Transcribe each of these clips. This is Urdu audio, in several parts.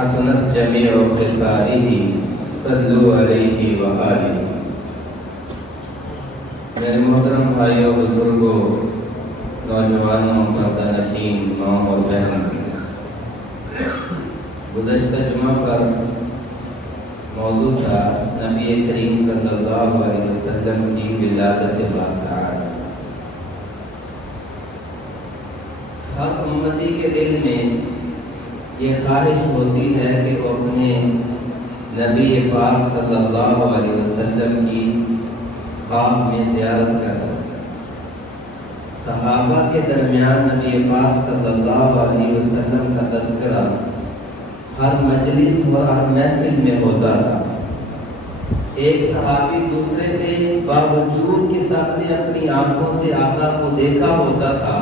حسنت جمیع خصالہ صلو علیہ وآلہ۔ میرے محترم بھائیوں، بزرگوں، نوجوانوں، پردہ نشین ماں اور بہن، گزشتہ جمعہ پر موضوع تھا نبی کریم صلی اللہ علیہ وسلم کی ولادت باسعادت۔ ہر امتی کے دل میں یہ خواہش ہوتی ہے کہ وہ اپنے نبی پاک صلی اللہ علیہ وسلم کی خواب میں زیارت کر سکے۔ صحابہ کے درمیان نبی پاک صلی اللہ علیہ وسلم کا تذکرہ ہر مجلس اور ہر محفل میں ہوتا تھا۔ ایک صحابی دوسرے سے باوجود کہ سب نے اپنی آنکھوں سے آقا کو دیکھا ہوتا تھا،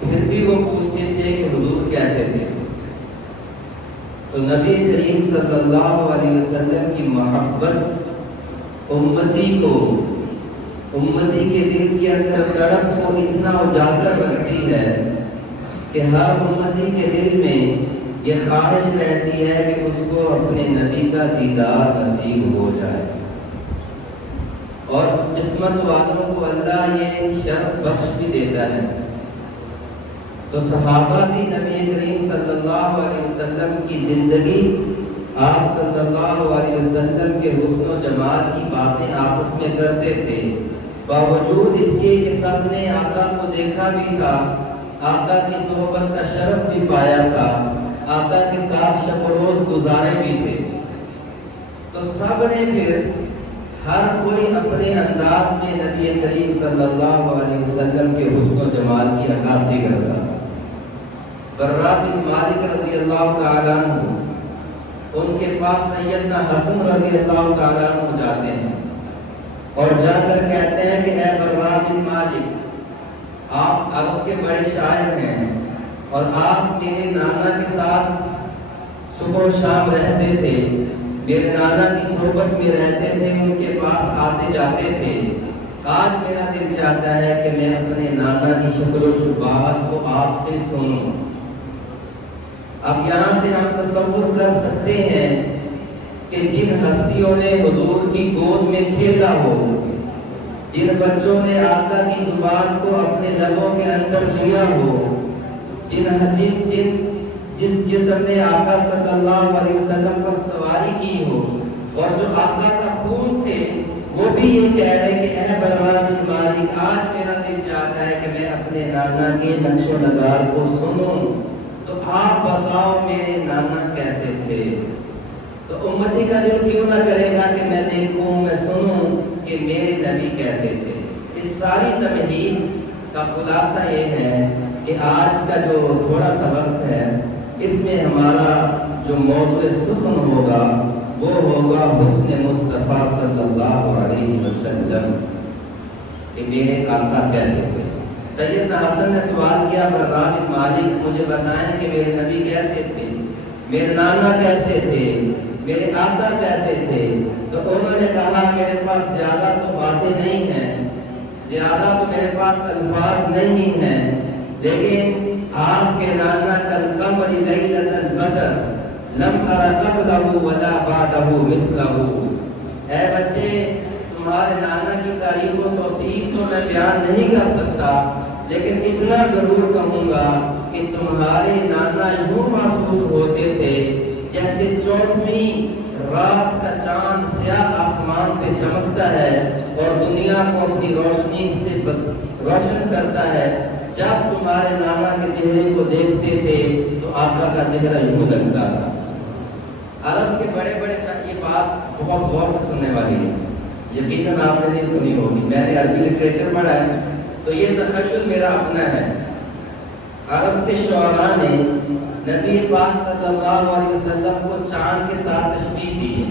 پھر بھی وہ پوچھتے تھے کہ حضور کیسے تھے۔ تو نبی کریم صلی اللہ علیہ وسلم کی محبت امتی کے دل کے اندر تڑپ کو اتنا اجاگر رکھتی ہے کہ ہر امتی کے دل میں یہ خواہش رہتی ہے کہ اس کو اپنے نبی کا دیدار نصیب ہو جائے، اور قسمت والوں کو اللہ یہ شرف بخش بھی دیتا ہے۔ تو صحابہ بھی نبی کریم صلی اللہ علیہ وسلم کی زندگی، آپ صلی اللہ علیہ وسلم کے حسن و جمال کی باتیں آپس میں کرتے تھے، باوجود اس کے کہ سب نے آقا کو دیکھا بھی تھا، آقا کی صحبت کا شرف بھی پایا تھا، آقا کے ساتھ شب و روز گزارے بھی تھے۔ تو سب نے پھر ہر کوئی اپنے انداز میں نبی کریم صلی اللہ علیہ وسلم کے حسن و جمال کی عکاسی کرتا۔ برا بن مالک رضی اللہ تعالیٰ عنہ، ان کے پاس سیدنا حسن رضی اللہ تعالیٰ عنہ جاتے ہیں اور جا کر کہتے ہیں کہ اے برا بن مالک، آپ عرب کے بڑے شاعر ہیں اور آپ میرے نانا کے ساتھ صبح و شام رہتے تھے، میرے نانا کی صحبت میں رہتے تھے، ان کے پاس آتے جاتے تھے۔ آج میرا دل چاہتا ہے کہ میں اپنے نانا کی شکل و شباہت کو آپ سے سنوں۔ اب یہاں سے ہم تصور کر سکتے ہیں کہ جن ہستیوں نے حضور کی گود میں کھیلا ہو، جن بچوں نے آقا کی زبان کو اپنے لبوں کے اندر لیا ہو، جس جسم نے آقا صلی اللہ علیہ وسلم پر سواری کی ہو، اور جو آقا کا خون تھے، وہ بھی یہ کہہ رہے کہ اے برا بن مالک، آج میرا دل چاہتا ہے کہ میں اپنے نانا کے نقش و نگار کو سنوں، تو آپ بتاؤ میرے نانا کیسے تھے۔ تو امتی کا دل کیوں نہ کرے گا کہ میں دیکھوں، میں سنوں کہ میرے نبی کیسے تھے۔ اس ساری تمہید کا خلاصہ یہ ہے کہ آج کا جو تھوڑا سا وقت ہے، اس میں ہمارا جو موضوع سخن ہوگا وہ ہوگا حسن مصطفیٰ صلی اللہ علیہ وسلم، کہ میرے آقا کیسے تھے۔ سیدنا حسن نے سوال کیا، برا بن مالک مجھے بتائیں کہ میرے نبی کیسے تھے، میرے نانا کیسے تھے، میرے آقا کیسے تھے۔ تو انہوں نے کہا میرے پاس زیادہ تو باتیں نہیں ہیں، زیادہ تو میرے پاس الفاظ نہیں ہیں، لیکن آپ کے نانا کالقمر لیلۃ البدر لم ار قبلہ ولا بعدہ مثلہ۔ اے بچے، تمہارے نانا کی تعریف و توصیف تو میں بیان نہیں کر سکتا، لیکن اتنا ضرور کہوں گا کہ تمہارے نانا یوں محسوس ہوتے تھے جیسے 14ویں رات کا چاند سیاہ آسمان پہ چمکتا ہے اور دنیا کو اپنی روشنی سے روشن کرتا ہے۔ جب تمہارے نانا کے چہرے کو دیکھتے تھے تو آقا کا چہرہ یوں لگتا تھا۔ عرب کے بڑے بڑے شاعر، یہ بات بہت غور سے سننے والی ہے، یقیناً آپ نے نہیں سنی ہوگی، میں نے عربی لٹریچر پڑھا ہے تو یہ تخیل میرا اپنا ہے۔ عرب کے شعراء نے نبی پاک صلی اللہ علیہ وسلم کو چاند کے ساتھ تشبیہ دی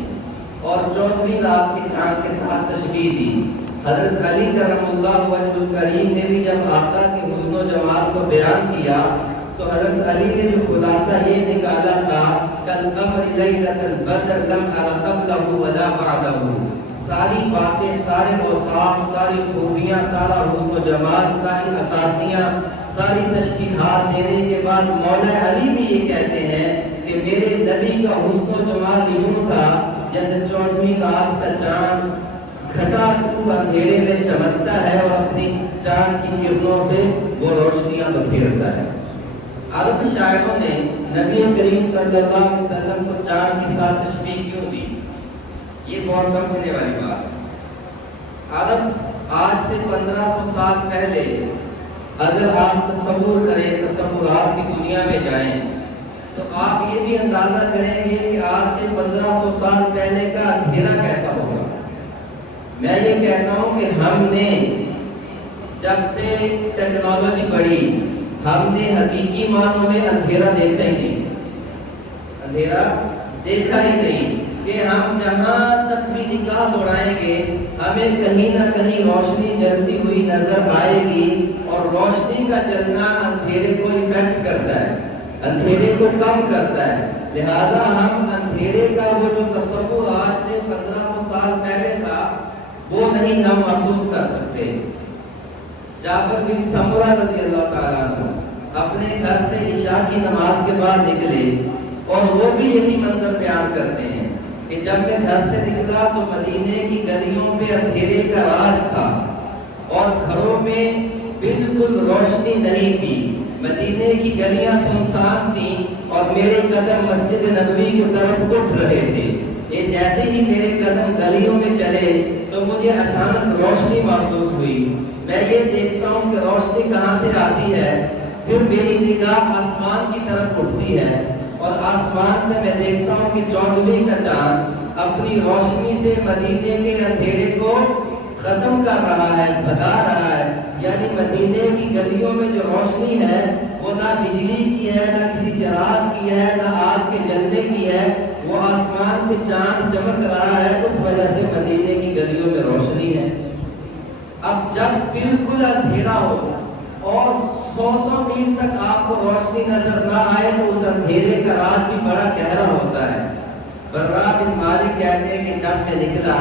اور 14ویں رات کے چاند کے ساتھ تشبیہ دی۔ حضرت علی کرم اللہ وجہ الکریم نے بھی جب آقا کے حسن و جمال کو بیان کیا تو حضرت علی نے بھی خلاصہ یہ نکالا تھا، کالقمر لیلۃ البدر لم ار قبلہ ولا بعدہ۔ ساری باتیں، سارے اوصاف، ساری خوبیاں، سارا حسن و جمال، ساری عکاسیاں، ساری تشبیہات دینے کے بعد مولا علی بھی یہ کہتے ہیں کہ کہ میرے نبی کا حسن و جمال یوں تھا جیسے 14ویں رات کا چاند گھٹا ٹوٹ اندھیرے میں چمکتا ہے اور اپنی چاند کی کرنوں سے وہ روشنیاں بکھیرتا ہے۔ عرب شاعروں نے نبی کریم صلی اللہ علیہ وسلم کو چاند کے ساتھ تشبیہ کیوں دی؟ یہ بہت سمجھنے والی بات ہے۔ عرب آج سے 1500 سال پہلے اگر آپ تصور کریں، تصورات کی دنیا میں جائیں، تو آپ یہ بھی اندازہ کریں گے کہ آج سے 1500 سال پہلے کا اندھیرا کیسا ہوگا۔ میں یہ کہتا ہوں کہ ہم نے جب سے ٹیکنالوجی بڑھی، ہم نے حقیقی معنوں میں اندھیرا دیکھا ہی نہیں، اندھیرا دیکھا ہی نہیں، کہ ہم جہاں تک بھی نگاہ دوڑائیں گے ہمیں کہیں نہ کہیں روشنی جلتی ہوئی نظر آئے گی، اور روشنی کا جلنا اندھیرے کو افیکٹ کرتا ہے، اندھیرے کو کم کرتا ہے۔ لہذا ہم اندھیرے کا وہ جو تصور آج سے 1500 سال پہلے تھا وہ نہیں ہم محسوس کر سکتے۔ جابر بن سمرہ رضی اللہ تعالیٰ عنہ اپنے گھر سے عشاء کی نماز کے بعد نکلے، اور وہ بھی یہی منظر بیان کرتے ہیں کہ جب میں گھر سے نکلا تو مدینے کی گلیوں میں اندھیرے کا راج تھا، اور گھروں میں بالکل روشنی نہیں تھی، مدینے کی گلیاں سنسان تھیں، اور میرے قدم مسجد نبوی کی طرف اٹھ رہے تھے۔ یہ جیسے ہی میرے قدم گلیوں میں چلے تو مجھے اچانک روشنی محسوس ہوئی۔ میں یہ دیکھتا ہوں کہ روشنی کہاں سے آتی ہے، پھر میری نگاہ آسمان کی طرف اٹھتی ہے، اور آسمان میں میں دیکھتا ہوں کہ 14ویں کا چاند اپنی روشنی سے مدینے کے اندھیرے کو ختم کر رہا ہے، بھگا رہا ہے۔ یعنی مدینے کی گلیوں میں جو روشنی ہے وہ نہ بجلی کی ہے، نہ کسی چراغ کی ہے، نہ آگ کے جلنے کی ہے، وہ آسمان پہ چاند چمک رہا ہے، اس وجہ سے مدینے کی گلیوں میں روشنی ہے۔ اب جب بالکل اندھیرا ہو اور 100 میل تک آپ کو روشنی نظر نہ آئے تو اس اندھیرے کا راز بھی بڑا گہرا ہوتا ہے۔ برا بن مالک کہتے ہیں کہ جب میں نکلا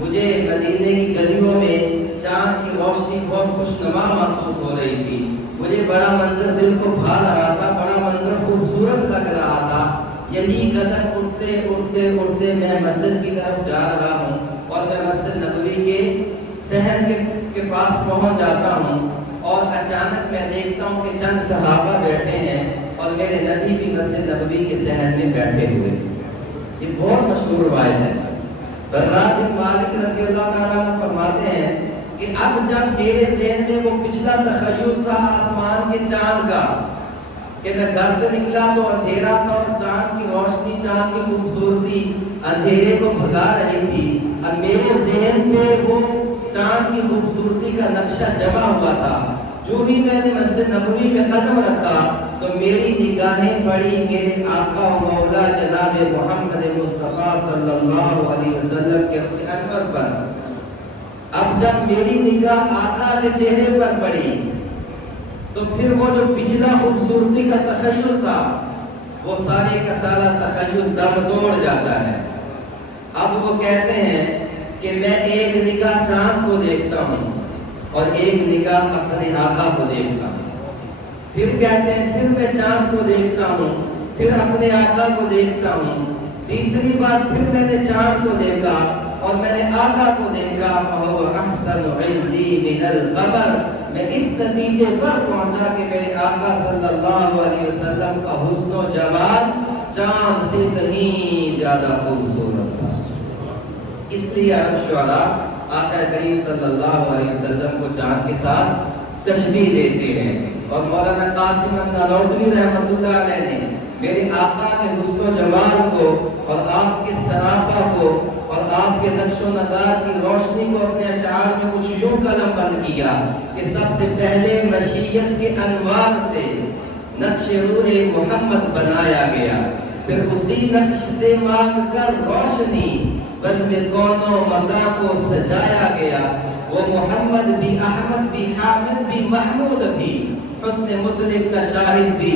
مجھے مدینے کی گلیوں میں چاند کی روشنی بہت خوشنما محسوس ہو رہی تھی، مجھے بڑا منظر دل کو بھا رہا تھا، بڑا منظر خوبصورت لگ رہا تھا۔ یہی قدم اٹھتے اٹھتے اٹھتے میں مسجد کی طرف جا رہا ہوں، اور میں مسجد نبوی کے صحن کے پاس پہنچ جاتا ہوں، اور اچانک میں دیکھتا ہوں کہ چند صحابہ بیٹھے ہیں، اور میرے نبی بھی مسجد نبوی کے صحن میں بیٹھے ہوئے۔ یہ بہت مشہور روایت ہے۔ برا بن مالک رضی اللہ تعالیٰ عنہ فرماتے ہیں کہ اب جب میرے ذہن میں وہ پچھلا تخیل تھا آسمان کے چاند کا، کہ میں گھر سے نکلا تو اندھیرا تھا اور چاند کی روشنی، چاند کی خوبصورتی اندھیرے کو بھگا رہی تھی، اب میرے ذہن میں وہ چاند کی خوبصورتی کا نقشہ جمع ہوا تھا۔ جو ہی میں نے مسجد نبوی میں قدم رکھا تو میری نگاہیں پڑی میرے آقا و مولا جناب محمد مصطفیٰ صلی اللہ علیہ وسلم کے انور پر۔ اب جب میری نگاہ آقا کے چہرے پر پڑی تو پھر وہ جو پچھلا خوبصورتی کا تخیل تھا وہ سارے کا سارا تخیل دم توڑ جاتا ہے۔ اب وہ کہتے ہیں کہ میں ایک نگاہ چاند کو دیکھتا ہوں اور ایک نگاہ اپنے آقا کو دیکھتا ہوں، پھر کہتے ہیں پھر میں چاند کو دیکھتا ہوں، پھر اپنے آقا کو دیکھتا ہوں، تیسری بار پھر میں نے چاند کو دیکھا اور میں نے آقا کو دیکھا، فَهُوَ أَحْسَنُ عِنْدِي مِنَ الْقَمَرِ۔ میں اس نتیجے پر پہنچا کہ میرے آقا صلی اللہ علیہ وسلم کا حسن و جمال چاند سے کہیں زیادہ خوبصورت تھا۔ اس لیے عرب شعراء آقا کریم صلی اللہ علیہ وسلم کو چاند کے ساتھ تشبیہ دیتے ہیں، اور مولانا قاسم النانوتوی رحمۃ اللہ علیہ نے میرے آقا کے حسن و جمال کو اور آپ کے سراپا کو اور آپ کے نقش و نگار کی روشنی کو اپنے اشعار میں کچھ یوں قلم بند کیا کہ سب سے پہلے مشیت کے انوار سے نقش روح محمد بنایا گیا، پھر اسی نقش سے مانگ کر روشنی بزم کون و مکان کو سجایا گیا۔ وہ محمد بھی، احمد بھی، حامد بھی، محمود بھی، حسن مطلق کا شاہد بھی،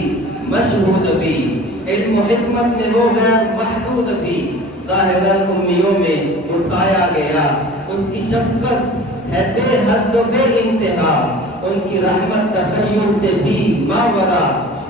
مشہود بھی، علم و حکمت میں وہ غیر محدود بھی، ظاہراً امیوں میں اٹھایا گیا۔ اس کی شفقت ہے بے حد و بے انتہا، ان کی رحمت تخیل سے بھی ماورا،